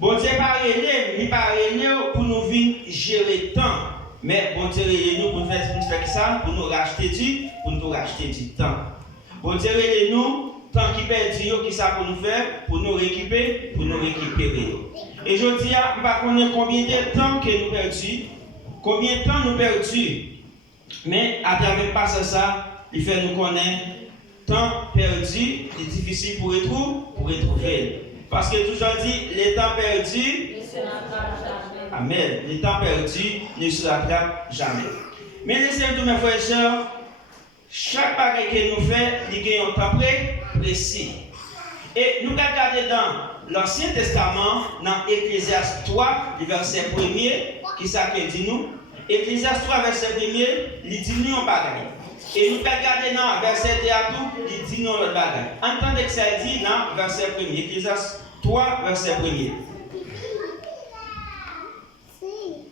Bon Dieu pas relé, il pas relé pour nous venir gérer le temps. Mais bon Dieu relé nous pour nous faire ça, pour nous racheter du temps. Bon Dieu relé nous temps qui perdu, qui ça pour nous faire, pour nous récupérer. Et je dis, je ne sais pas combien de temps que nous perdu, combien de temps nous perdu. Mais à travers pas ça, il fait nous connaître temps perdu, c'est difficile pour retrouver. Parce que toujours dit, les temps perdus, amen, les temps perdus ne se rattrapent jamais. Mais laissez-moi, mes frères et sœurs, chaque bagage que nous faisons, il y a un temps précis. Et nous regardons dans l'Ancien Testament, dans Ecclésiaste 3, le verset 1er, qui ça dit nous? Ecclésiaste 3, verset 1er, il dit nous un bagage. Et nous regardons dans verset 2 à tout, il dit nous l'autre bagage. Entendez que ça dit dans verset 1er, Ecclésiaste 3, verset 1er.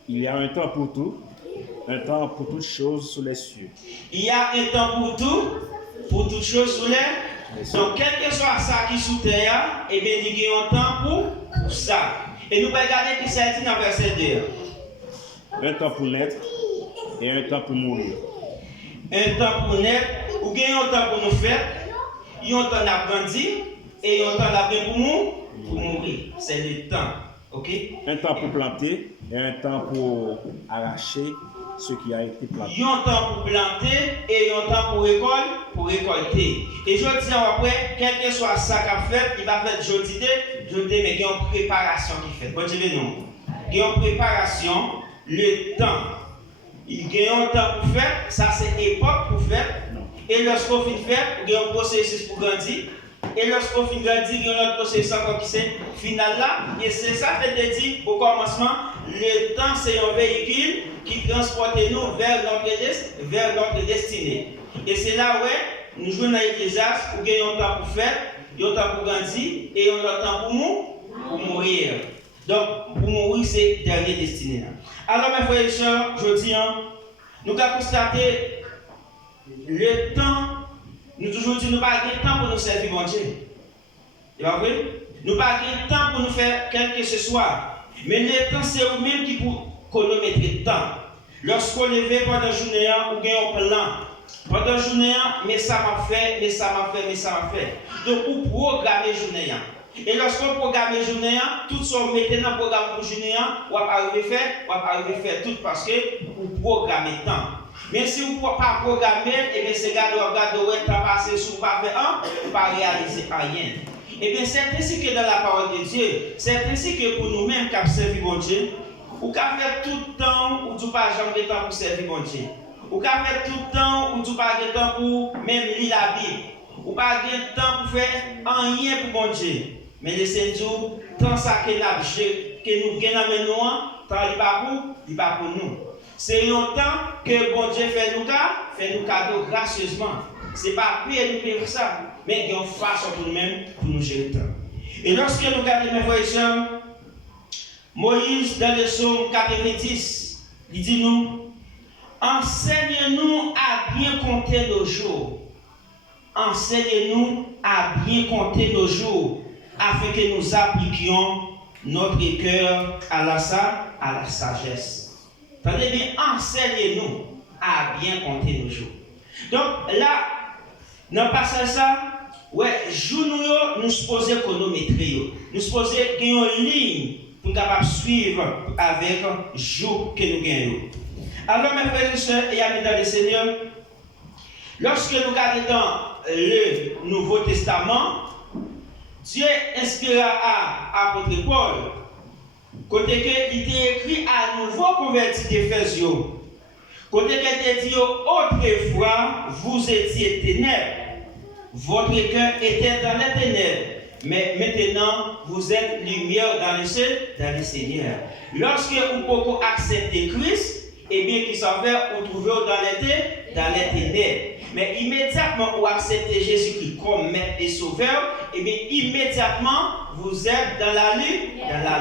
Il y a un temps pour tout, un temps pour toutes choses sous les cieux. Il y a un temps pour tout, pour toutes choses sous les cieux. Donc, quel que soit ça qui est sous terre, eh bien, il y a un temps pour ça. Et nous regardons qui ça dit dans verset 2. Un temps pour naître et un temps pour mourir. Un temps pour naître, ou bien un temps pour nous faire, il y a un temps d'apprendre et un temps d'apprendre pour mourir. C'est le temps. Ok? Un temps pour planter et un temps pour arracher ce qui a été planté. Il y a un temps pour planter et un temps pour récolter. Et je dis après, quel que soit ça qu'a fait, il va faire jeudi, mais il y a une préparation qui fait. Bon, je vais non. Il y a une préparation, le temps. Il y a un temps pour faire, ça c'est époque pour faire. Et lorsqu'on finit de faire, il y a un processus pour grandir. Et lorsqu'on finit de grandir, il y a un autre processus encore qui c'est final là. Et c'est ça que je dis au commencement, le temps c'est un véhicule qui transporte nous vers notre destinée. Et c'est là où nous jouons dans l'Ecclésiaste, où il y a un temps pour faire, il y a un temps pour grandir et il y a un temps pour mourir. Donc, pour mourir, c'est la dernière destinée. Alors, mes frères et sœurs, je dis, nous avons constaté le temps, nous toujours dit, nous n'avons pas de temps pour nous servir, mon Dieu. C'est pas vrai? Nous n'avons pas de temps pour nous faire quelque que ce soit. Mais le temps, c'est vous-même qui pour chronométrer le temps. Lorsqu'on lève pendant la journée, on gagne un plan. Pendant la journée, mais ça m'a fait. Donc, vous programmez la journée. Et lorsqu'on programme la journée, tout ce qu'on met dans le programme pour la journée, on va arriver à faire tout parce que vous programmez le temps. Mais si vous ne pouvez pas programmer, et bien c'est garder le temps passé sur pas faire un, vous ne pas réaliser rien. Et bien c'est ainsi que dans la parole de Dieu, c'est ainsi que pour nous-mêmes qui servons mon Dieu, ou qui fait tout le temps, ou tu pas jamais de temps pour servir mon Dieu. Ou qui fait tout le temps, ou tu pas de temps pour même lire la Bible. Ou pas de temps pour faire rien pour mon Dieu. Mais laissez-nous, tant ça que nous gagnons, tant il pas pour nous. C'est un temps que bon Dieu fait nous cadeau gracieusement. Ce n'est pas pire de payer pour ça, mais il y a une façon pour nous-mêmes pour nous gérer le temps. Et lorsque nous regardons mes frères et sœurs, Moïse, dans le psaume 90, il dit nous, enseigne-nous à bien compter nos jours. Enseigne-nous à bien compter nos jours, afin que nous appliquions notre cœur à la sagesse. Tenez bien, enseignez-nous à bien compter nos jours. Donc là, dans le passage ça, nous supposons chronométrer. Nous supposons qu'il y ait une ligne pour capable suivre avec le jour que nous gagnons. Alors, mes frères et sœurs et amis dans le Seigneur, lorsque nous regardons dans le Nouveau Testament, Dieu inspira à apôtre Paul, côté que il était écrit à nouveau converti d'Éphésiens, côté que il dit autrefois vous étiez ténèbres, votre cœur était dans les ténèbres, mais maintenant vous êtes lumière dans le Seigneur. Lorsque vous pouvez accepter Christ, et bien qu'il s'en fait, vous trouvez dans les ténèbres. Mais immédiatement vous acceptez Jésus-Christ comme maître et sauveur, et bien immédiatement vous êtes dans la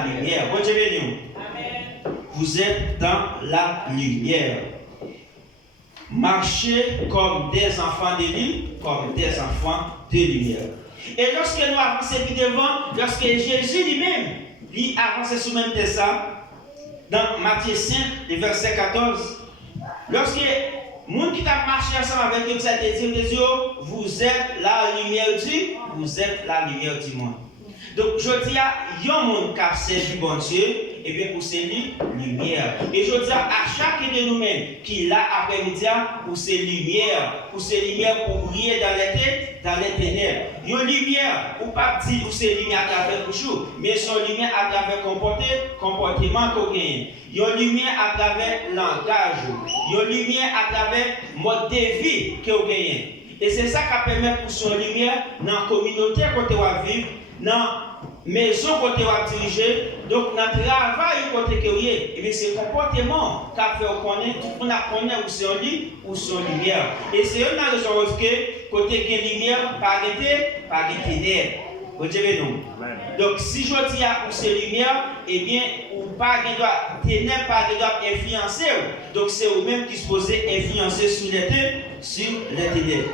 lumière. Bon Dieu béni. Vous êtes dans la lumière. Marchez comme des enfants de lumière, comme des enfants de lumière. Et lorsque nous avançons devant, lorsque Jésus lui-même il avance sur même de ça, dans Matthieu 5, le verset 14. Lorsque les gens qui ont marché ensemble avec eux, ça te dit, vous êtes la lumière du monde. Donc, je dis à un monde qui a servi bon Dieu, et bien, pour c'est lumière. Et je dis à chacun de nous-mêmes qui là après-midi, pour ces lumières, pour briller dans les ténèbres. Une lumière, ou pas dire pour ces lumières à travers le jour, mais son lumière à travers le comportement qu'on gagne. Une lumière à travers le langage, une lumière à travers le mode de vie qu'on gagne. Et c'est ça qui permet pour son lumière dans la communauté qu'on va vivre, dans la maison qu'on va diriger, donc dans le travail qu'on va faire. Et bien c'est le comportement qui fait connaître, tout le monde connaît où c'est un lit, où c'est une lumière. Et c'est une raison que côté de lumière, par des ténèbres. Vous dites non. Donc si je dis à où c'est lumière, eh bien, ou pas qui doit ténèbres, pas qui doit influencer. Donc c'est vous-même qui se posez influencer sur les ténèbres.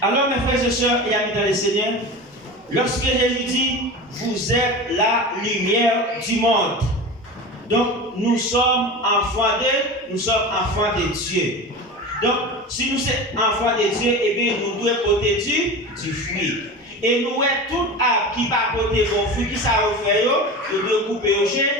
Alors mes frères et sœurs et amis dans le Seigneur, lorsque Jésus dit, vous êtes la lumière du monde. Donc, nous sommes enfants de Dieu. Donc, si nous sommes enfants de Dieu, eh bien, nous devons porter du fruit. Et nous, tout arbre qui va porter bon fruit, qui ça va faire, nous devons couper au jeter.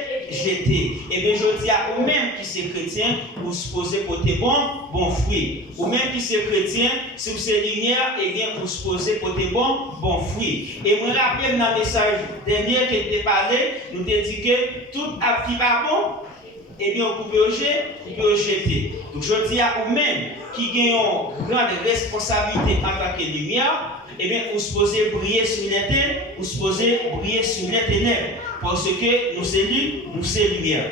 Et bien, je dis à vous-même qui sont chrétiens, vous supposez porter bon fruit. Vous-même qui sont chrétiens, si vous êtes lumière, et bien, vous supposez porter bon fruit. Et moi, rappelez dans le message dernier qui était parlé, nous avons dit que tout arbre qui va bon, et bien, on coupe au jeter. Donc, je dis à vous-même qui ont une grande responsabilité en tant que lumière, eh bien, vous supposez briller sur les ténèbres, vous supposez briller sur les ténèbres, parce que nous sommes lumière.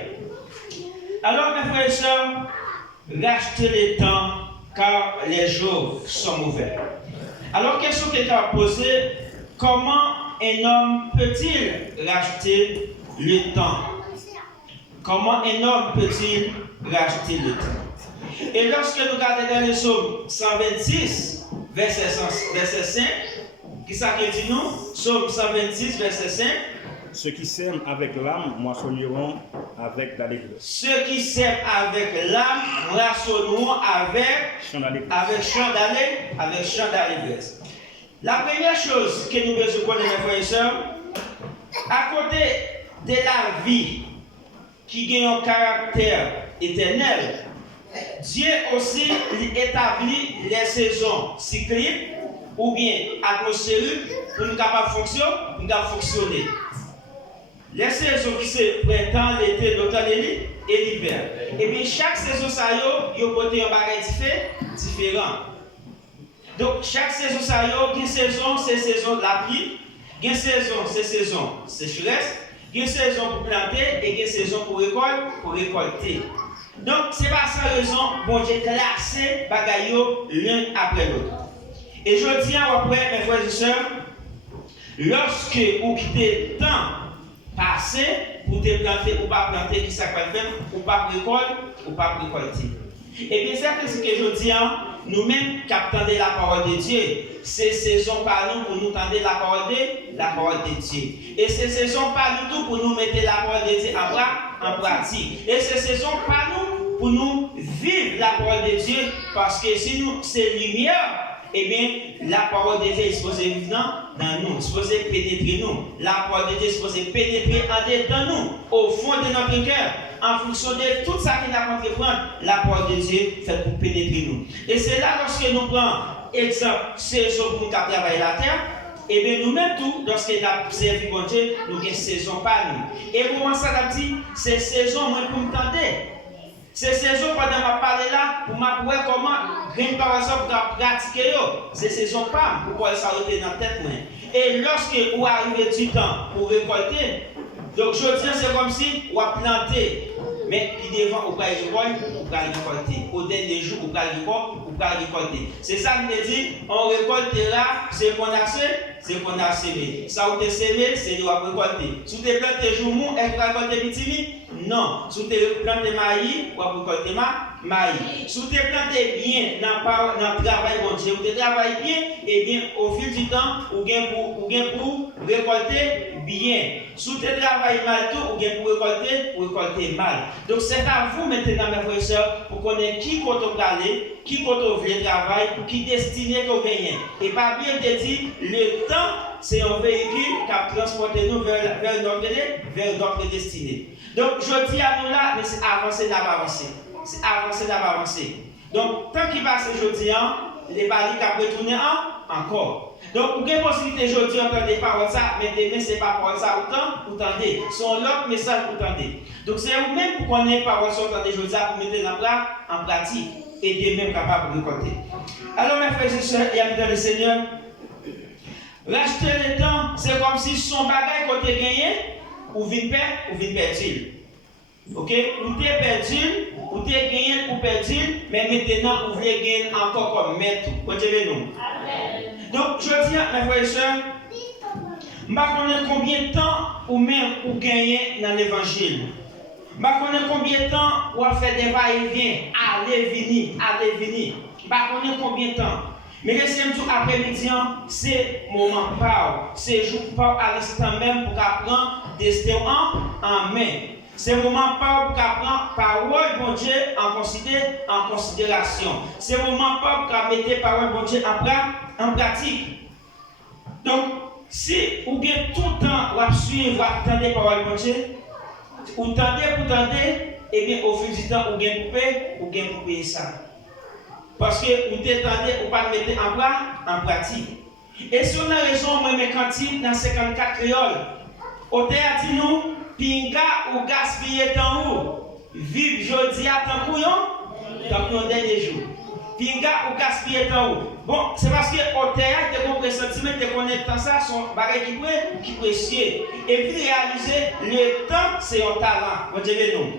Alors, mes frères et sœurs, rachetez le temps, car les jours sont mauvais. Alors, question que tu as posée, comment un homme peut-il racheter le temps? Comment un homme peut-il racheter le temps? Et lorsque nous regardons dans le psaume 126, verset 5, qui ça qui dit nous? Psaume 126, verset 5. Ceux qui sèment avec l'âme moissonneront avec l'allégresse. Ceux qui sèment avec l'âme moissonneront avec chant d'allégresse. La première chose que nous devons connaître, mes frères et sœurs, à côté de la vie qui gagne un caractère éternel, Dieu aussi établit les saisons cycliques ou bien atmosphériques pour nous capables de fonctionner. Les saisons qui sont printemps, l'été, l'automne et l'hiver. Et bien chaque saison, ça y a un bagage différent. Donc chaque saison, ça y a une saison, c'est saison de la pluie, une saison, c'est saison sécheresse, une saison pour planter et une saison pour récolter. Donc, c'est pas sans raison, bon Dieu classé bagayo l'un après l'autre. Et je dis après, mes frères et sœurs, lorsque vous quittez le temps passé pour te planter ou pas planter, qui ça va faire, ou pas récolter. Et bien, c'est ce que je dis, nous-mêmes qui attendons la parole de Dieu, ces saisons par nous pour nous tendre la parole de Dieu. Et ces saisons par nous tout pour nous mettre la parole de Dieu en pratique. Et ces saisons par nous pour nous vivre la parole de Dieu, parce que si nous, c'est lumière, eh bien, la parole de Dieu est supposée vivre dans nous, supposée pénétrer nous. La parole de Dieu est supposée pénétrer en dedans nous, au fond de notre cœur, en fonction de tout ça qui n'a entreprendre, la parole de Dieu fait pour pénétrer nous. Et c'est là, lorsque nous prenons exemple, saison pour nous travailler la terre, et bien nous-mêmes tout, lorsque nous avons servi bon Dieu, nous avons saison par nous. Et pour moi, ça a dit, c'est saison moi pour me tendre. C'est saison pendant ma parler là, pour m'apprendre comment, par exemple, pour pratiquer. C'est saison pas pour pouvoir s'arrêter dans la tête. Et lorsque vous arrivez du temps pour récolter, donc je dis c'est comme si vous plantez, mais puis devant vous pouvez récolter. Au dernier jour, vous pouvez récolter. C'est ça que je dis, on récoltera ce qu'on a semé. Ça vous avez semé, c'est de récolter. Si vous avez planté jour mou, est-ce que vous récoltez petit? Non. Si vous avez planté maïs, vous récoltez maïs. Si vous avez planté bien dans le travail bon Dieu, vous travaillez bien, et bien au fil du temps, vous avez pour récolter bien. Si vous travaillez mal tout, ou bien pour récolter mal. Donc c'est à vous maintenant, mes frères et sœurs, pour connaître qui compte vous aller, qui compte vous voulez travailler, pour qui destiné que vous gagnez. Et pas bien te dire, le temps, c'est un véhicule qui transporte nous vers notre destinée. Donc je dis à nous là, mais c'est avancer d'abord avancer. C'est avancer d'abord avancer. Donc tant qu'il passe aujourd'hui, les balles qui retourner encore. Donc, vous avez une possibilité aujourd'hui d'entendre des paroles ça, mais demain, ce n'est pas parole ça autant, vous entendez. C'est un autre message vous entendez. Donc, c'est vous-même pour qu'on ait paroles ça, entendez aujourd'hui, pour mettre en pratique et de même capable de récolter. Alors, mes frères et sœurs, et amis dans le Seigneur, racheter le temps, c'est comme si son bagage côté gagné, ou vient perdre, ou vient perdu. Ok? Ou t'es perdu, ou t'es gagné, ou perdu, mais maintenant, vous voulez gagner encore comme maître. Continuez-nous. Donc, je dis à mes frères et sœurs, je ne sais pas combien de temps ou même vous gagnez dans l'évangile. Je ne sais pas combien de temps vous fait des va-et-vient, aller, venir. Je ne sais pas combien de temps. Mais le deuxième jour après-midi, c'est moment par. C'est jour par à l'instant même pour apprendre destin en main. C'est le moment pas pour apprendre parole bon Dieu en considération. C'est le moment pas pour mettre parole bon Dieu en pratique. Donc, si vous avez tout le temps vous suivre, vous attendez parole bon Dieu, vous tendez, et bien au fil du temps, vous avez pour payer ça. Parce que vous attendez, vous ne pas mettre en pratique. Et si on a raison, moi, mes cantiques dans 54 créoles, au théâtre, nous, pinga ou gaspiller temps où vive jodi à tant couillon dernier jour. Pinga ou gaspiller temps où. Bon, c'est parce que au théâtre, tu comprends sentiment, tu connais tant ça, son bagage qui précieux. Et puis réaliser le temps, c'est un talent. Bon Dieu nous.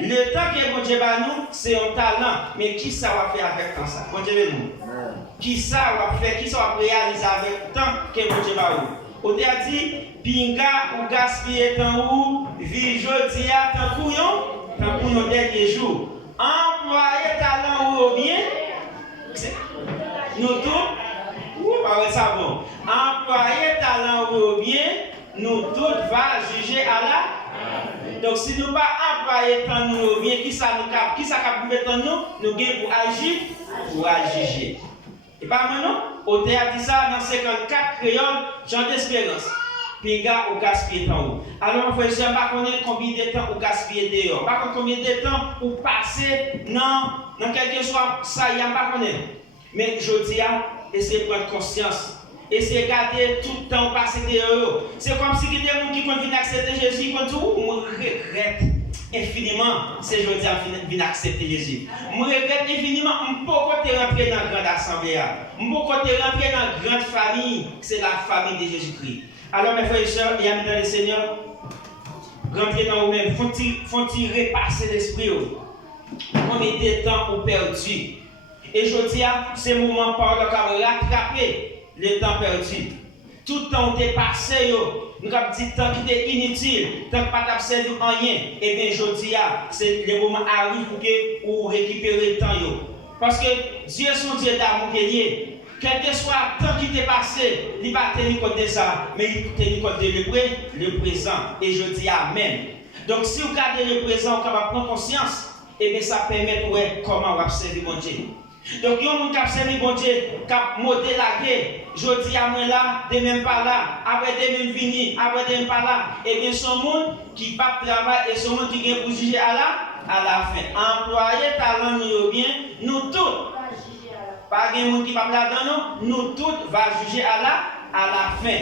Le temps que bon Dieu nous, c'est un talent. Mais qui ça va faire avec tant ça? Bon Dieu nous. Qui ça va faire, qui ça va réaliser avec tant que bon Dieu nous? On a dit, pinga ou gaspiller temps où, vie jodi à tant couillon dernier jour. Employer talent ou bien, nous tous, parlez ça bon. Employer talent ou bien, nous tous va juger à la. Donc si nous pas employer talent ou bien, qui ça cap mettre nous gain pour agir. Et pas maintenant, au théâtre dit ça dans 54 créoles, Jean d'espérance. Pinga ou gaspiller temps. Alors, frère, je ne sais pas combien de temps vous gaspillez dehors. Pas combien de temps vous passez dans quelque chose, ça y a pas connaître. Mais je dis, essayez de prendre conscience. Essayez de garder tout le temps passer dehors. C'est comme si il y a des gens qui viennent accepter Jésus, quand tout, on regrette infiniment, c'est je dis à venir accepter Jésus. Je regrette infiniment, je ne peux pas rentrer dans la grande assemblée. Je ne peux pas rentrer dans la grande famille, c'est la famille de Jésus-Christ. Alors mes frères et sœurs, et amis dans le Seigneur, rentrez dans vous-même, font-ils repasser l'esprit. Combien de temps vous perdu? Et je dis, c'est le moment pour rattraper le temps perdu. Tout le temps où tu es passé, nous avons dit temps qui était inutile, tant que pas t'observer rien. Et bien, je dis, c'est le moment arrive pour que vous récupérez le temps. Parce que Dieu est son Dieu d'amour qui est lié. Quel que soit le temps qui t'est passé, il ne va pas tenir compte de ça, mais il tenir compte de le présent. Et je dis Amen. Donc, si vous gardez le présent, vous allez prendre conscience, et bien ça permet de voir comment vous observez mon Dieu. Donc, il y a des gens qui observent mon Dieu, qui ont modé la guerre. Je dis à moi là, de même pas là, après de même fini, après de même pas là. Et bien, ce monde qui va travailler et ce monde qui vient pour juger à la fin. Employer talent nous bien, nous tous. Pas de monde qui va là-dedans, nous tous va juger à la fin.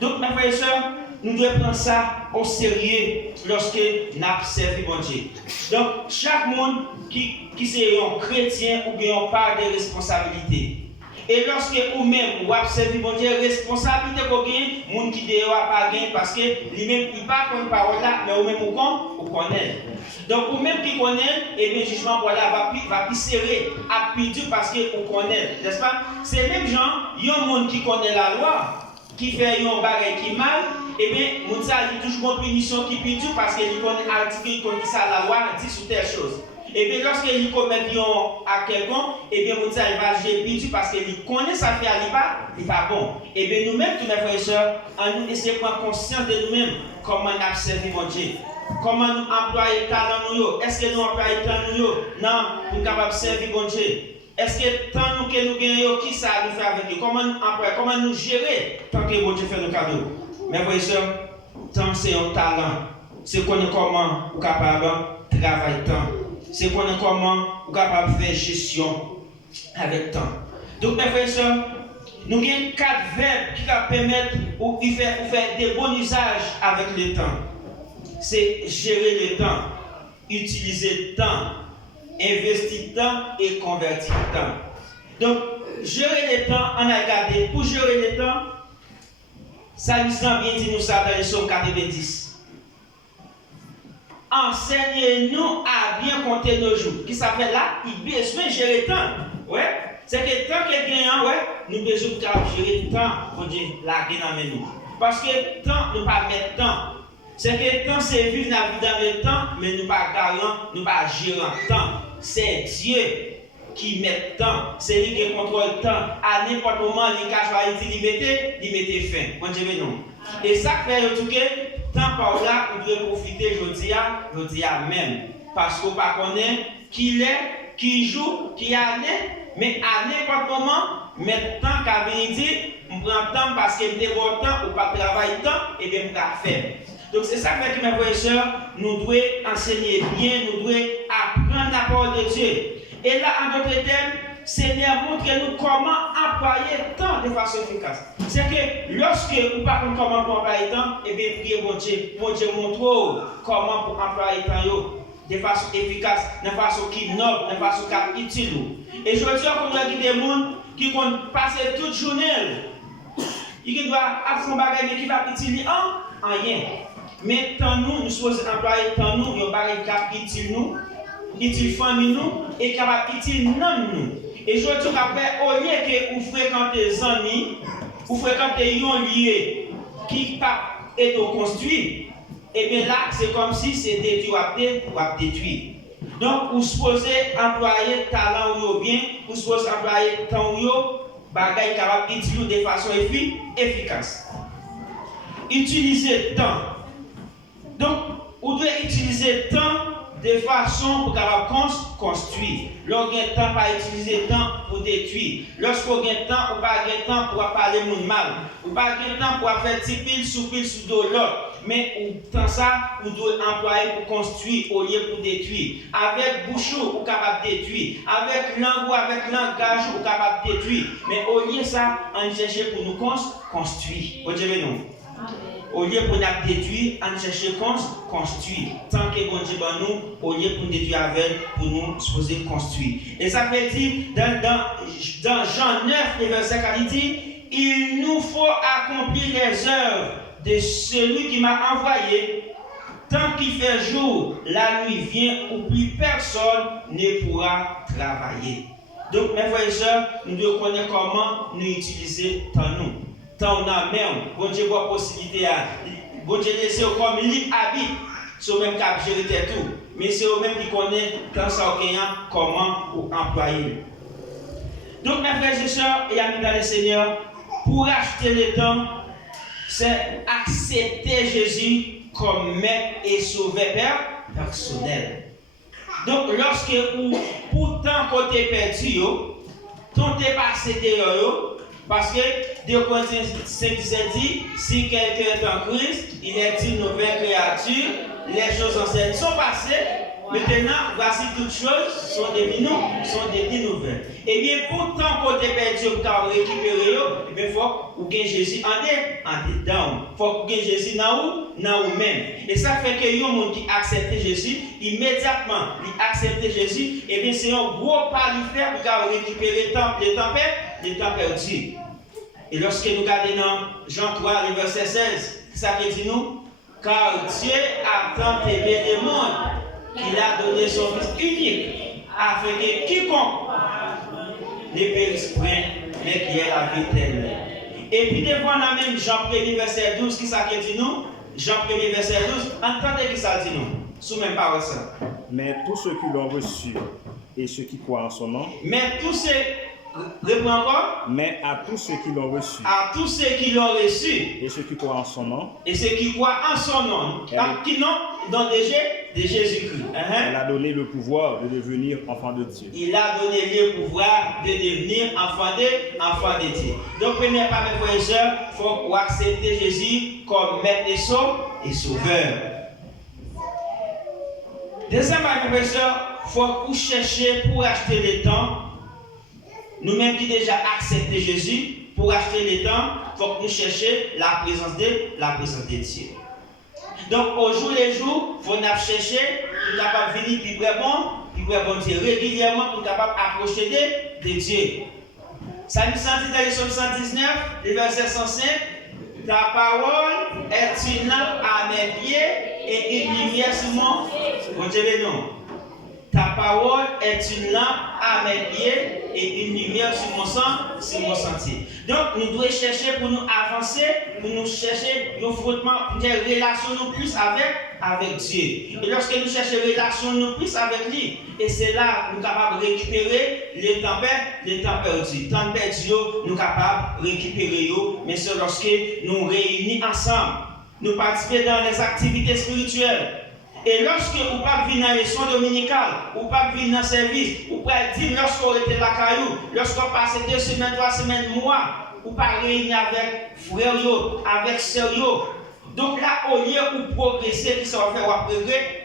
Donc, mes frères et sœurs, nous devons prendre ça au sérieux lorsque nous observons mon Dieu. Donc, chaque monde qui est un chrétien ou bien on part de responsabilité. Et lorsque vous-même vous observez mon Dieu, responsabilité que vous avez, les gens qui ne doivent pas gagner parce que lui-même il ne parle pas de parole là, mais vous-même vous connaissez. Donc, vous-même qui connaissez, et bien, le jugement voilà, va plus serré, à plus dur parce que vous connaissez. N'est-ce pas? C'est les mêmes gens, il y a un monde qui connaît la loi, qui fait un bagage qui mal, et bien, il y a toujours une punition qui est plus dure parce qu'il connaît l'article, il connaît ça, la loi dit sur telle chose. Et bien, lorsqu'il commet à quelqu'un, et bien, il va gérer parce qu'il connaît sa fait, il n'est pas bon. Et bien, nous-mêmes, tous mes frères et sœurs, nous essayons de prendre conscience de nous-mêmes, comment nous observons mon Dieu. Comment nous employons le talent nous. Est-ce que nous employons le talent nous? Non, pour capable servir mon Dieu. Est-ce que le temps que nous gagnons, qui ça nous fait avec nous? Comment nous employons, comment nous gérer tant que mon Dieu fait nos cadeaux? Mes frères et sœurs, tant c'est un talent. C'est connaître comment vous capable de travailler temps. C'est connaître comment vous capable de faire gestion avec le temps. Donc, mes frères et sœurs, nous avons 4 verbes qui permettent de faire des bons usages avec le temps. C'est gérer le temps, utiliser le temps, investir le temps et convertir le temps. Donc, gérer le temps, on a regardé, pour gérer le temps, ça nous a bien dit nous ça dans le psaume 90. Enseignez-nous à bien compter nos jours. Qui s'appelle là? Il besoin de gérer le temps. Ouais. C'est que le temps qu'il gagne, ouais, nous besoin de gérer le temps pour dire la gagne nous. Parce que le temps, nous ne pas mettre le temps. C'est que le temps, c'est vivre la vie dans le temps, mais nous ne pas garant, nous ne pas gérer le temps. C'est Dieu qui met le temps. C'est lui qui contrôle le temps. À n'importe moment, il cache pas, il mettait fin. Bon Dieu, non. Et ça fait en tout cas, temps par là, vous devez profiter, je dis à même. Parce qu'on ne connaît qui est, qui joue, qui année, mais à n'importe moment, mettre temps qu'à venir dire, on prend le temps parce que je suis bon temps ou pas travailler le temps, et bien, je vais faire. Donc c'est ça que mes frères et sœurs, nous devons enseigner bien, nous devons apprendre la parole de Dieu. Et là, en d'autres termes, Seigneur montre-nous comment employer le temps de façon efficace. C'est que lorsque vous ne savez pas comment employer le temps, et bien priez mon Dieu montre comment pour employer le temps de façon efficace, de façon qui noble, de façon qui utile. Et je veux dire qu'on a des gens qui vont passer toute journée, ils doivent faire un bagage qui va utiliser rien. Mais tant nous sommes employés, tant nous, il y a un bagage qui utile nous, utile famille nous, et qui va utile nous. Et je veux dire qu'après, au lieu que vous fréquentez des amis, vous fréquentez un lieu qui est construit, et bien là, c'est comme si c'est détruit ou détruit. Donc, vous supposez employer talent ou bien, vous supposez employer temps ou bagage capable d'utiliser de façon efficace. Utiliser le temps. Donc, vous devez utiliser le temps de façon pour construire. Lorsque vous avez le temps, pas utiliser le temps pour détruire. Lorsque vous avez le temps, vous n'avez pas le temps pour parler de mal. Vous n'avez pas le temps pour faire petit pile sous l'autre. Mais dans ça, vous devez employer pour construire au lieu pour détruire. Avec bouche, vous êtes capable de détruire. Avec langue ou avec langage, vous êtes capable de détruire. Mais au lieu de ça, on cherche pour nous construire. Vous dites non. Au lieu pour nous détruire, on cherche construire. Tant que bon Dieu nous, au lieu pour nous détruire avec, pour nous supposer construire. Et ça fait dire, dans Jean 9, verset 4, il dit, il nous faut accomplir les œuvres de celui qui m'a envoyé. Tant qu'il fait jour, la nuit vient où plus personne ne pourra travailler. Donc, mes frères et sœurs, nous devons connaître comment nous utiliser tant nous. Tant on a même, bon Dieu voit possibilité à. Bon Dieu laisse comme libre habit, c'est au même cap gérer tout. Mais c'est au même qui connaît quand ça comment pour employer. Donc, mes frères et sœurs et amis dans le Seigneur, pour acheter le temps, c'est accepter Jésus comme maître et sauveur personnel. Donc, lorsque vous, pourtant, côté perdu, ton t'es passé dehors, parce que 2 Corinthiens 5 dit, si quelqu'un est en Christ, il est une nouvelle créature, les choses anciennes sont passées, maintenant, voici toutes choses sont devenues nouvelles. Et bien, pourtant, côté perdu, pour récupérer, il faut que Jésus en dedans. Il faut que Jésus dans vous-même. Et ça fait que les gens qui acceptent Jésus, immédiatement, ils acceptent Jésus, et bien, c'est un gros pas à faire pour récupérer le temps perdu. Et lorsque nous regardons dans Jean 3, le verset 16, ça veut dire nous, car Dieu a tant aimé le monde qu'il a donné son Fils unique, afin que quiconque ne périsse point, mais qui ait la vie éternelle. Et puis devant la même Jean 1 verset 12, qui ça dit nous? Jean 1 verset 12, entendez qui ça dit nous? Sous même parole ça. Mais tous ceux qui l'ont reçu et ceux qui croient en son nom, Mais tous ceux, réponds encore, mais à tous ceux qui l'ont reçu à tous ceux qui l'ont reçu et ceux qui croient en son nom, et ceux qui croient en son nom, qui n'ont dans de Jésus-Christ. elle a donné le pouvoir de devenir enfant de Dieu. Il a donné le pouvoir de devenir enfant de Dieu. Donc, première part, mes frères et sœurs, il faut accepter Jésus comme maître et sauveur. Deuxième part, mes frères et sœurs, il faut que vous cherchiez pour acheter le temps. Nous-mêmes qui déjà accepté Jésus, pour acheter le temps, il faut que nous cherchions la présence de Dieu. Donc, au jour le jour, il faut nous chercher pour capable venir plus bon Dieu régulièrement pour capable approcher de Dieu. Psalm 110 dans le psaume 119, le verset 105, ta parole est une lampe à mes pieds et une lumière sur mon Dieu non. Ta parole est une lampe à mes pieds et une lumière sur mon sentier. Donc, nous devons chercher pour nous avancer, pour nous chercher nos frottements, pour des relations nous plus avec Dieu. Et lorsque nous cherchons des relations nous plus avec lui, et c'est là que nous sommes capables de récupérer les temps perdus. Les temps perdus, nous sommes capables de récupérer, mais c'est lorsque nous réunis ensemble, nous participons dans les activités spirituelles. Et lorsque vous ne venez dans les soins dominicales, ou pas venir dans le service, ou pas dire lorsqu'on était la caillou, lorsqu'on passe 2 semaines, 3 semaines, mois, ou pas réunir avec frères, avec sœurs. Donc là, au lieu de progresser, qui ça va faire,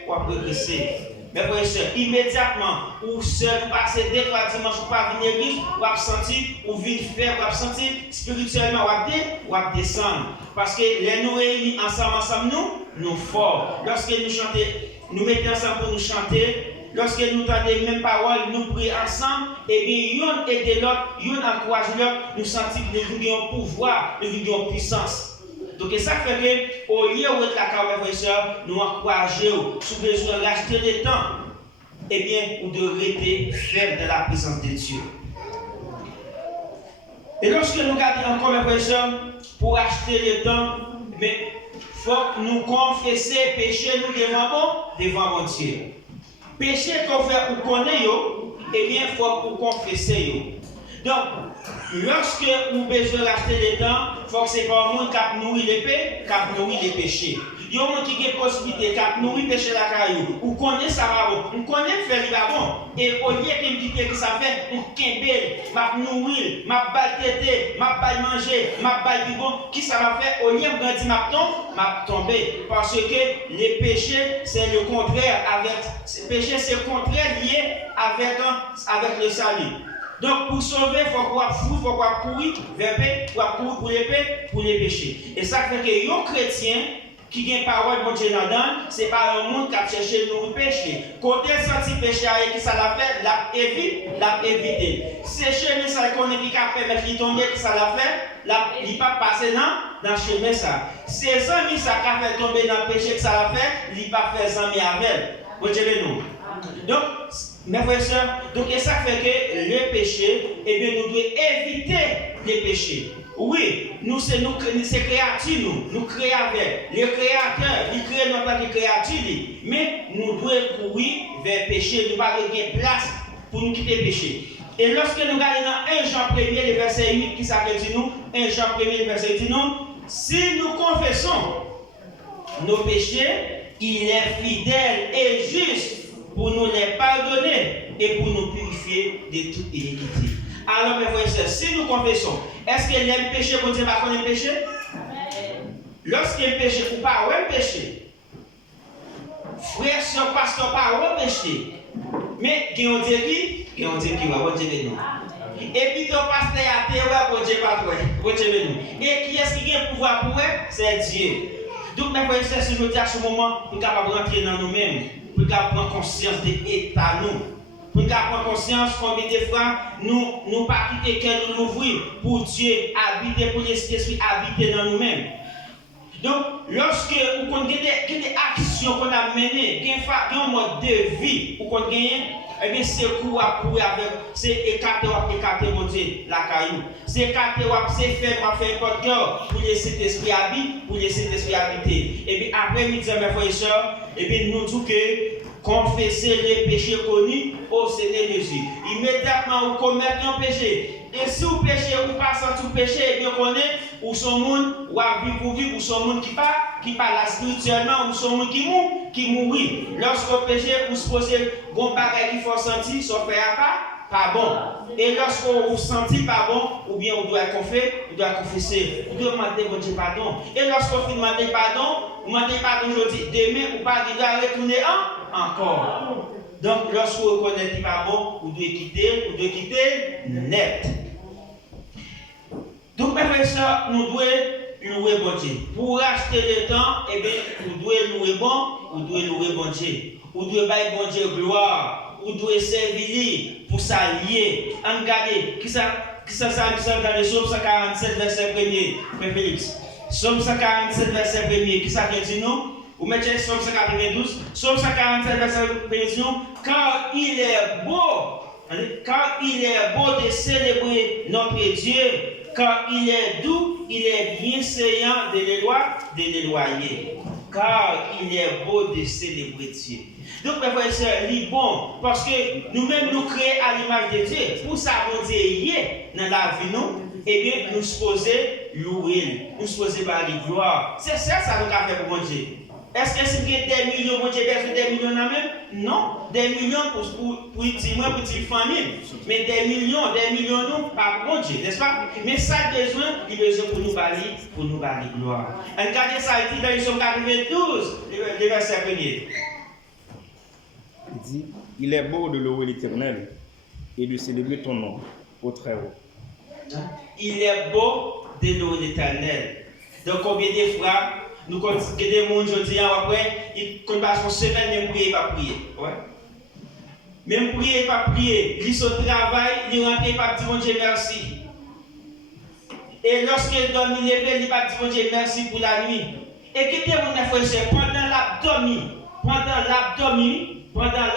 ou progresser. Mais frères et sœurs, immédiatement, ou seul, vous passez 2-3 dimanches, ou pas venir à l'église, ou absentir, ou venir faire, ou absentir, spirituellement, ou descendre. Parce que les nous réunis ensemble, nous forts. Lorsque nous chantons, nous mettons ensemble pour nous chanter. Lorsque nous entendons les mêmes paroles, nous prions ensemble. Et bien, l'un et de l'autre, l'un encourage l'autre, nous sentons que nous avons pouvoir, nous avons puissance. Donc, ça fait que, au lieu où être la carrière, frères et sœurs, nous encourageons, sous besoin de racheter le temps, et bien, ou de rester ferme de la présence de Dieu. Et lorsque nous regardons encore, mes frères et sœurs, pour acheter le temps, mais il faut que nous confesser péché nous devant mon Dieu. Péché qu'on fait ou qu'on est, eh bien, il faut que nous confesser. Donc, lorsque vous avez besoin d'acheter le temps, il faut que ce n'est pas un monde qui nourrit les péchés. Il y a un monde qui a une possibilité qui nourrit les péchés la caillou. Ou connaît ça va bon. On connaît faire le bon. Et au lieu de me dire que ça fait, on kembel, m'a nourrir, m'a baltété, m'a bal manger, m'a bal du bon, qui ça va faire? Au lieu de grandir, m'a tomber. Parce que les péchés, c'est le contraire les péchés, c'est le contraire lié avec le salut. Donc, pour sauver, il faut qu'on fou, il faut qu'on courir vers paix, il faut courir pour les péchés. Et ça fait que un chrétien qui a une parole de Dieu là-dedans, ce n'est pas un monde qui a cherché nos péchés. Quand il senti péché, qui ça l'a fait, l'a évité. C'est chemin ça qu'on est qui a permis de tomber, qui ça l'a fait, il n'est pas passé dans le chemin ça. Ses amis, ça a fait tomber dans le péché, que ça l'a fait, il n'est pas fait amis avec. Vous voyez nous. Donc, mes frères et sœurs, donc et ça fait que le péché, eh bien, nous devons éviter les péchés. Oui, c'est créature, nous créons avec. Le créateur, il crée notre tant que créature, mais nous devons courir vers le péché, nous n'avons pas de place pour nous quitter le péché. Et lorsque nous regardons dans 1 Jean 1er, le verset 8, qui s'appelle dit nous, 1 Jean 1er, le verset dit nous, si nous confessons nos péchés, il est fidèle et juste pour nous les pardonner et pour nous purifier de toute iniquité. Alors, mes frères et sœurs, si nous confessons, est-ce que les péchés, bon Dieu, va connaître le péché? Lorsqu'il y a un péché, ou pas un péché. Frère, sœur, pasteur, pas un péché. Mais, qui ont dit qui? Bon Dieu, non. Et puis, ton pasteur a dit, bon Dieu, pas toi. Bon Dieu, non. Et qui est-ce qui a le pouvoir pour eux? C'est Dieu. Donc, mes frères et sœurs, si nous disons à ce moment, nous sommes capables de rentrer dans nous-mêmes. Pour prendre conscience de l'état nous. Pour prendre conscience combien de fois nous pas quitter que nous l'ouvrir pour Dieu habiter, pour l'esprit habiter dans nous-mêmes. Donc, lorsque vous avez des actions qu'on a menées, un mode de vie qu'on gagne, eh bien, c'est courir avec, c'est écarter mon Dieu, la caillou. C'est écarter, c'est faire un cœur pour laisser cet esprit habiter, pour laisser cet esprit habiter. Et bien, après, mes frères et sœurs, et bien, nous disons que confesser les péchés connus au Seigneur Jésus. Immédiatement, vous commettez un péché. Et si vous péchez, vous passez tout péché, et bien connaît, ou son monde, ou à vivre pour vivre, ou son monde qui parle spirituellement, ou son monde qui mourit. Lorsque vous péchez, vous supposez qu'on bagaille qu'il faut sentir, ça fait pas bon. Et lorsque vous sentez pas bon, ou bien vous devez confesser, vous devez demander votre Dieu pardon. Et lorsque vous demandez pardon, aujourd'hui, demain, vous pas retourner encore. Donc, lorsque vous reconnaissez pas bon, vous devez quitter net. Donc, mes frères et sœurs, nous devons louer bon Dieu. Pour acheter le temps, eh bien, vous devez louer bon Dieu. Vous devez bailler bon Dieu gloire. Vous devez servir pour s'allier. Regardez, qui ça dans le psaume 147, verset 1er, Frère Félix. Psaume 147, verset 1er, qui ça dit nous? Vous mettez Psaume 192, Psaume 147, verset 1er, dit nous, car il est beau de célébrer notre Dieu. Car il est doux, il est bienséant de l'éloigner. Car il est beau de célébrer Dieu. Donc, mes frères et sœurs, c'est bon. Parce que nous-mêmes, nous créons à l'image de Dieu. Pour ça, bon Dieu est dans la vie, nous, eh bien, nous supposons louer, nous supposons parler gloire. C'est ça, ça nous a fait pour bon Dieu. Est-ce que c'est des millions, bon Dieu, des millions dans même? Non. Des millions pour une famille. Mais des millions, non, pas pour bon Dieu, n'est-ce pas? Mais ça a besoin, il a besoin pour nous parler gloire. Regardez ça, il dit dans le psaume 92, le verset 1er. Il dit, il est beau de louer l'Éternel et de célébrer ton nom au Très-Haut. Il est beau de louer l'Éternel. Donc, combien de fois nous connaissons des gens aujourd'hui, après, ils passent une semaine, même prier, pas prier. Ouais. Même prier, pas prier. Ils sont au travail, ils rentrent, pas dire bon Dieu merci. Et lorsqu'ils dorment, ils lèvent, ils pas dire bon Dieu merci pour la nuit. Et qui dit mon frère, pendant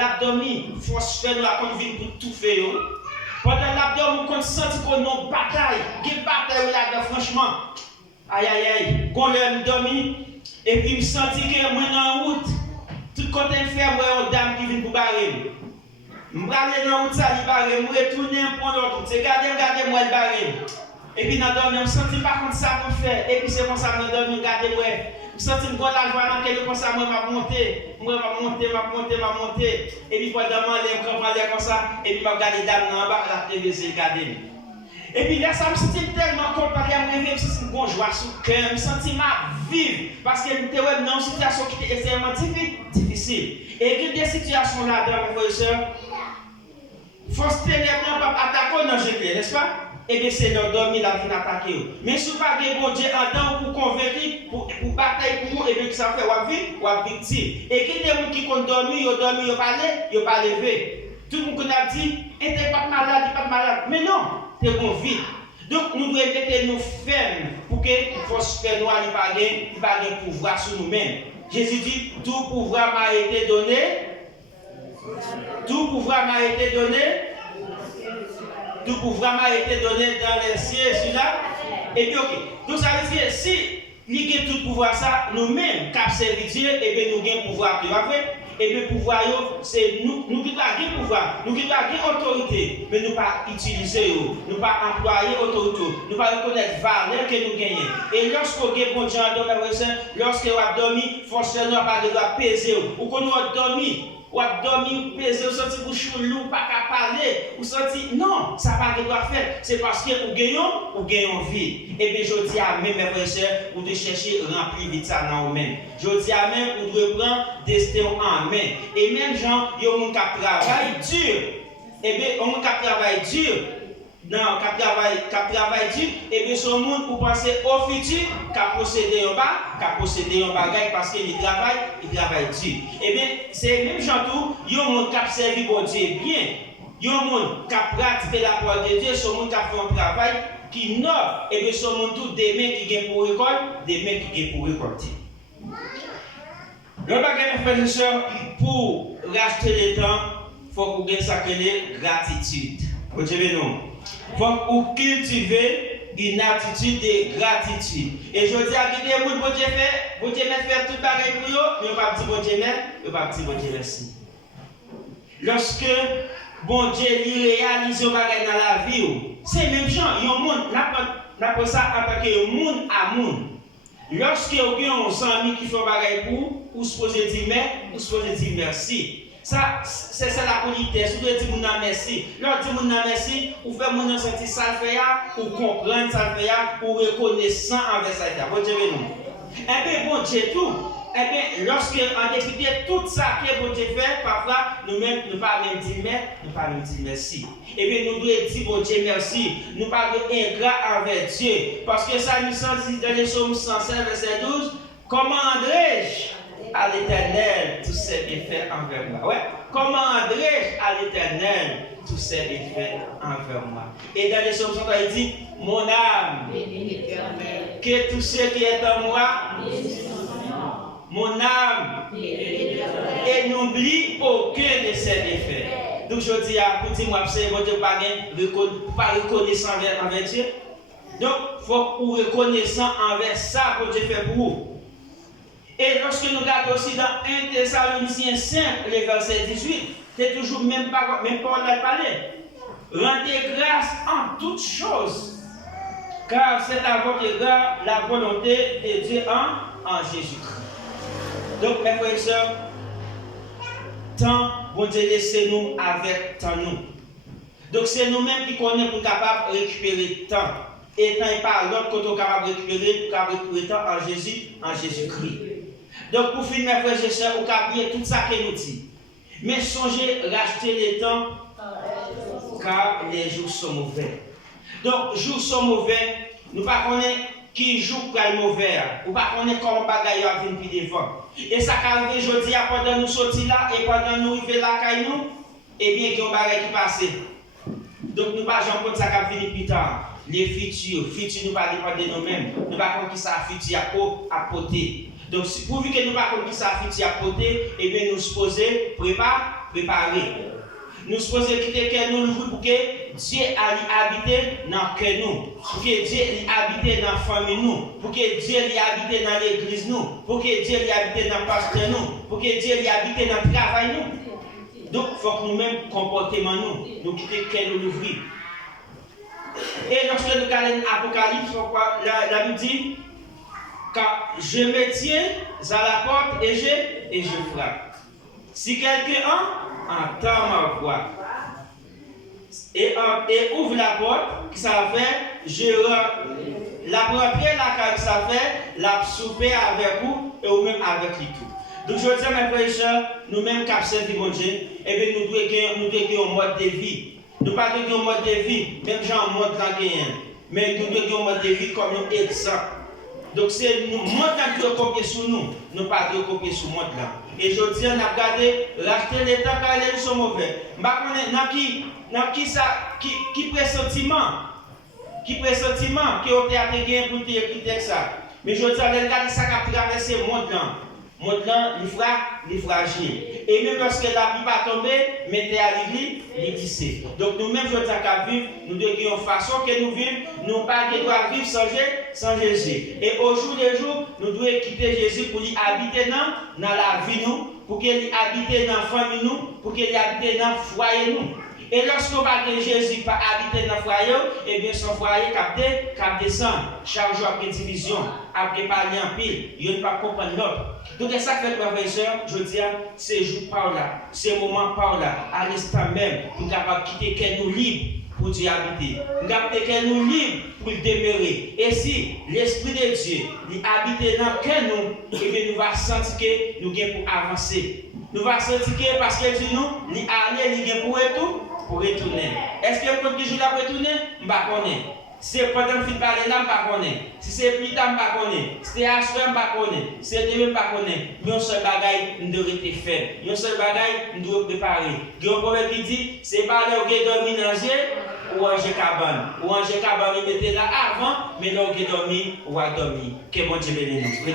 l'abdomen, il faut se faire la conviction pour tout faire. Pendant l'abdomen, on sent qu'on a une bataille. Quelle bataille là-dedans, franchement. Aïe, quand l'homme dormi, et puis il me sentit que moi dans la route, tout côté faire, moi, une dame qui vient pour barrer. Je vais aller dans la route, ça, il barrer, je vais retourner pour l'autre. C'est regardez-moi le barrer. Et puis dans le dormi, je me sentis pas contre ça pour faire. Et puis c'est comme ça, dans le dormi, regardez-moi. Je me sentis que la joie dans quelque chose, moi, je vais monter. Et puis pendant que je vais comme ça, et puis je vais regarder les dames dans le bas, la télévision, regardez. Et puis là, ça me sentit tellement content, je me sentis une bonne joie sur le cœur, je me sentis vivre, parce que j'étais dans une situation qui était extrêmement difficile. Et que des situations là-dedans, mes frères et sœurs, force ténèbres pas attaquer dans le jeu, n'est-ce pas? Et bien c'est leur dormir la vie d'attaquer. Mais si vous n'avez pas bon Dieu en temps pour convaincre, pour batailler pour vous, et bien que ça fait ou victime. Et qui des gens qui ont dormi, ils n'ont pas levé. Tout le monde a dit, et t'es pas malade, mais non. C'est bon vie. Donc nous devons mettre nous fermes pour que force faire noir il pas de pouvoir sur nous-mêmes. Jésus dit tout pouvoir m'a été donné. Tout pouvoir m'a été donné. Tout pouvoir m'a été donné dans les cieux, celui-là. Et puis ok. Donc ça veut dire si nous avons tout pouvoir ça, nous-mêmes qui servons Dieu, et bien nous avons pouvoir de la fait. Et le pouvoir, c'est nous qui avons pouvoir, nous qui avons autorité, mais nous ne pas utiliser, nous ne pas employer autorité, nous ne pas reconnaître la valeur que nous gagnons. Et lorsque vous avez bon Dieu en dormant, lorsque vous avez dormi, forcément, vous devez peser. Ou quand vous avez dormi, vous pesez, vous sentez bouche lourd, pas qu'à parler, vous sentez, non, ça n'a pas de quoi faire. C'est parce que vous gagnons vie. Et bien, je dis à même mes frères et sœurs, vous devez chercher à remplir vite ça dans vous-même. Je dis à même, vous devez prendre destin en main. Et même gens, il y a un qui travaille dur. Et bien, un qui travaille dur. Non, qui travaille dur, et bien, ce monde, pour penser au futur, qui posséder un bagage parce qu'il travaille dur. Et bien, c'est même gens tout, il y a un monde qui servi pour Dieu bien. Il y a un monde qui pratique la parole de Dieu, ce monde qui fait un travail qui noble, et bien, ce monde tout, des mains qui gagnent pour récolter, des mains qui gagnent pour récolter. Le bagage, mes frères et sœurs, pour racheter le temps, il faut que vous ayez ça que gratitude. Vous savez, non? Il faut que vous cultivez une attitude de gratitude. Et je dis à qui des gens, bon Dieu fait tout le bagage pour eux, mais on va dire bon Dieu merci, on va dire bon Dieu merci. lorsque bon Dieu lui réalise un bagage dans la vie, c'est même genre, il y a un monde, n'appelle ça en tant que monde à monde. Lorsque vous avez un ami qui fait un bagage pour vous, vous supposez dire merci, vous supposez dire merci. Ça, c'est la politesse. Vous devez dire merci. Lorsque vous dites merci, vous faites mon sentir ça le fait, vous comprenez ça le fait, vous reconnaissant envers ça. Bon Dieu, nous. Eh bien, bon Dieu, tout. Eh bien, lorsque en dépit de tout ça que bon Dieu fait, parfois, nous-mêmes, nous ne pas même dire merci, nous ne pas même dire merci. Eh bien, nous devons dire bon Dieu merci. Nous ne pas ingrat envers Dieu. Parce que ça nous dit dans les psaumes 105, verset 12, commanderai-je à l'Éternel tous ses bienfaits envers moi. Ouais. Commanderai-je à l'Éternel tous ses bienfaits envers moi. Et dans les psaumes 105, il dit, mon âme, que tout ce qui est en moi, mon âme, et n'oublie aucun de ses bienfaits. Donc je dis à petit moi, c'est bon Dieu pas reconnaissant envers Dieu. Donc il faut que vous reconnaissant envers ça que Dieu fait pour vous. Et lorsque nous regardons aussi dans 1 Thessaloniciens 5, le verset 18, c'est toujours même pas la parler. Rendez grâce en toutes choses, car c'est la volonté de Dieu en Jésus-Christ. Donc, mes frères et sœurs, tant bon Dieu laissez-nous avec tant nous. Donc, c'est nous-mêmes qui connaissons pour capables de récupérer le temps. Et tant et pas l'autre côté capable de récupérer le temps en Jésus-Christ. Donc, pour finir, mes frères et sœurs, vous avez tout ça que nous dit. Mais songez racheter le temps, car les jours sont mauvais. Donc, les jours sont mauvais. Nous ne connaissons pas qui joue pour le mauvais. Nous ne connaissons pas comment bagaille à venir plus devant. Et ça arrive aujourd'hui, pendant nous sortir là, et pendant nous arriver là, et bien, il y a un bagaille qui passe. Donc, nous ne pouvons pas compte ça qui va venir plus tard. Les futurs nous ne pas dépendre de nous-mêmes. Nous ne pouvons pas qui ça futur à porter. Donc, pourvu que nous ne pouvons pas qui ça futur à porter, et bien, nous supposons préparer. Nous supposons quitter que nous pour que Dieu habite dans le cœur nous, pour que Dieu habite dans la famille nous, pour que Dieu habite dans l'église nous, pour que Dieu habite dans le pasteur nous, pour que Dieu habite dans le travail nous. Donc, il faut que nous-mêmes, comportement nous quitter que nous l'ouvrir. Et lorsque nous regardons l'Apocalypse, la Bible dit, car je me tiens à la porte et je frappe. Si quelqu'un entend ma voix et ouvre la porte, qui ça fait, la première la ça fait, la souper avec vous et ou même avec lui tout. Donc je dis à mes frères et sœurs, nous-mêmes qui servons mon Dieu, et bien nous devons un mode de vie. Nous ne parlons pas d'un mode de vie, même genre mode là mais nous devons un mode de vie comme un exemple. Donc c'est le monde qui doit copier sur nous, nous ne pas copier sur le monde là. Et je dis, on a regardé, racheter les temps car les sont mauvais. Qui pressentiment qui ont été gagné pour écrire ça. Mais je dis, regardez ça qui a traversé le monde là. Le monde là, il est fragile. Et même lorsque la pluie va tomber, mettez à l'église, il glisse. Donc nous-mêmes, je dis qu'à vivre, nous devons une façon que nous vivons, nous pas que doit vivre sans Jésus. Et au jour le jour, nous devons quitter Jésus pour lui habiter dans la vie nous, pour qu'il habite dans la famille nous, pour qu'il habite dans le foyer nous. Et lorsqu'on va que Jésus pas habiter dans le foyer, et bien son foyer cap descend. Chaque jour après division, après parler en pile, il ne pas comprendre l'autre. Donc c'est ça que fait mes frères, je dis, ces jours par là, ces moments par là, à l'instant même, nous sommes capables de quitter qu'elle nous libre pour Dieu habiter. Nous sommes capables qu'elle nous libre pour demeurer. Et si l'Esprit de Dieu habite dans cœur nous, et bien nous allons sentir que nous sommes pour avancer. Nous allons sentir que parce que dit nous, nous allons pour retourner. Est-ce que vous pouvez toujours la retourner? Je ne sais pas. Si c'est pendant le film parler là, je ne sais pas. Si c'est plus tard, je ne sais pas. Si c'est à ce je ne sais pas. Si c'est demain, je ne sais pas. Mais un seul bagage, nous devons être fait. Un seul bagage, nous devons préparer. Il y a un proverbe qui dit, c'est pas là où vous dormir dans ou Angers cabane. Ou Angers cabane, il était là avant, mais là où vous dormir ou à dormir. Que mon Dieu bénisse nous.